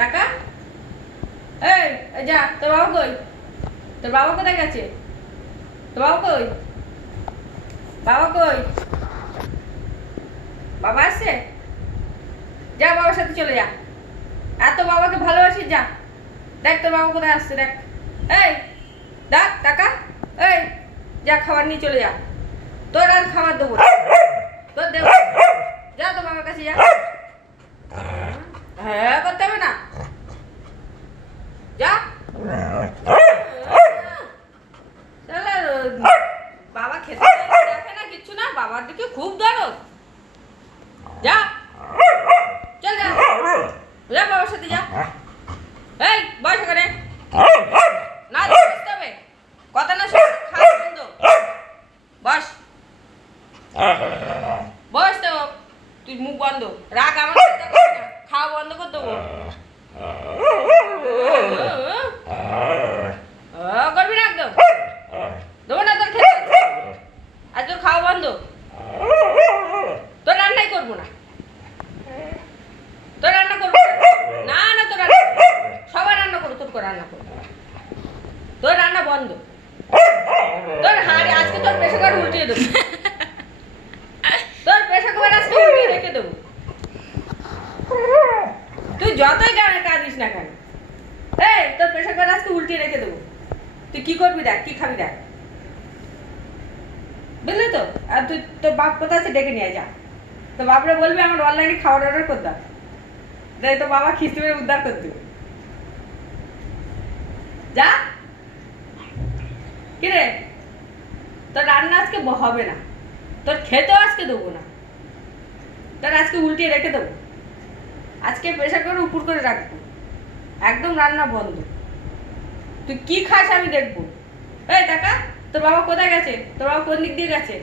টাকা এই যা, তোর বাবা কই? তোর বাবা কোথায় গেছে? তোর বাবা কই? বাবা কই? বাবা আসছে? যা বাবার সাথে চলে যা। এত বাবাকে ভালোবাসিস, যা দেখ তোর বাবা কোথায় আসছে, দেখ। এই দেখ টাকা, এই যা খাবার নিয়ে চলে যা। তোর আর খাবার দেবো না, তোর দেবো। যা তোর বাবার কাছে যা। হ্যাঁ করতে হবে না, যা। বাবা খেতে দেখে না, কিচ্ছু না, বাবার দিকে খুব দরদ। যা চল, যা যা বাবার সাথে যা। এই বস এখানে, না বসতে হবে, কথা না শুনে খাওয়া বন্ধ। বস বস, তো তুই মুখ বন্ধ রাখ, আমার সাথে খাওয়া বন্ধ করে দেবো। করবি না একদম, দেবো না তোর খেতে, আর তোর খাওয়া বন্ধ। তোর রান্নাই করবো না, তোর রান্না করবো না। না তোর রান্না, সবাই রান্না করো, তোর রান্না করবো, তোর রান্না বন্ধ। তোর হাড়ি আজকে তোর প্রেশার কুকার উল্টিয়ে দেবো, তোর প্রেশার কুকার আজকে উল্টিয়ে রেখে দেবো। তুই যতই কাঁদিস না কেন, এই তোর প্রেশার কুকার আজকে উল্টিয়ে রেখে দেবো। তুই কি করবি দেখ, কি খাবি দেখ, বুঝলি তো? আর তুই তোর বাপ কোথায় আছে ডেকে নিয়ে যা। তো বাপরে বলবি আমার অনলাইনে খাবার অর্ডার করতে, তাই তো বাবা খিস্তি মেরে উদ্ধার করতে দেবে। যা। কিরে তোর রান্না আজকে হবে না, তোর খেতেও আজকে দেবো না, তোর আজকে উল্টিয়ে রেখে দেবো। আজকে প্রেশার করে উপর করে রাখবো, একদম রান্না বন্ধ। তুই কি খাস আমি দেখবো। এই টাকা, তোর বাবা কোথায় গেছে? তোর বাবা কোন দিক দিয়ে গেছে?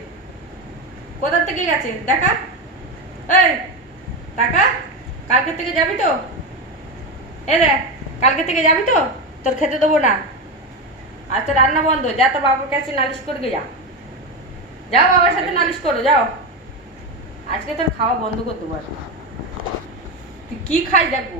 কোথার থেকে গেছে দেখা। এই টাকা, কালকে থেকে যাবি তো? এ রে, কালকে থেকে যাবি তো? তোর খেতে দেবো না, আর তোর রান্না বন্ধ। যা তোর বাবার কাছে নালিশ করবে, যা যাও বাবার সাথে নালিশ করো, যাও। আজকে তোর খাওয়া বন্ধ করে দেবো। তুই কি খাস দেখবো।